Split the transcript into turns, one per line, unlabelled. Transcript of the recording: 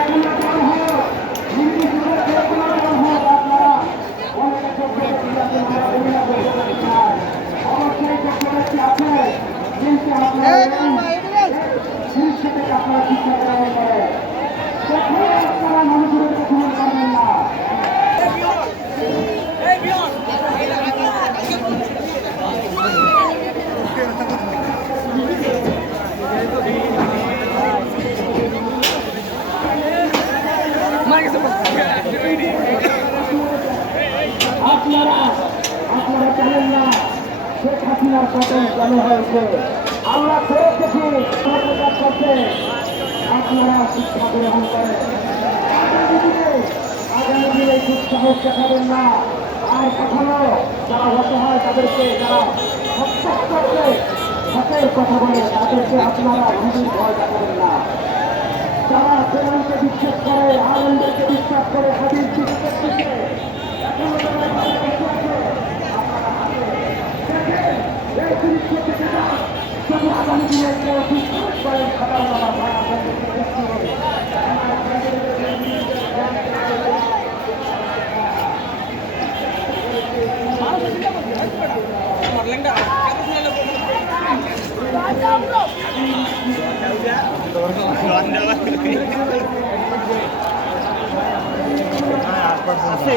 কোনো দল হোক হিন্দু যুগের যে কোনো দল হোক আপনারা অনেকে চোখে দেখতে আমরা অভিনয় করতে চাই অবশ্যই চোখে দেখতে আছে কিন্তু আপনারা এই দৃশ্য থেকে আপনারা শিক্ষা গ্রহণ করে কখনো আপনারা মানুষের কখনো করবেন না আপনারা আপনারা জানেন না, শেখ হাসিনার পতন কেন হয়েছে? আল্লাহ ফেরত দেখি সরকার করছে আপনারা শিক্ষা গ্রহণ করেন। আগামী দিনে আগামী দিনে দুঃসাহস দেখাবেন না। আর কখনো যারা হতে হয় তাদেরকে যারা হত্যা করছে, হকের কথা বলে তাদেরকে আপনারা ভয় দেখাবেন না। আপনারা হাতে দেখেন, এই দৃশ্য থেকে যান। যদি আগামী দিনে বিশ্বাস করেন, সাধারণ দেখতে হবে।
আছে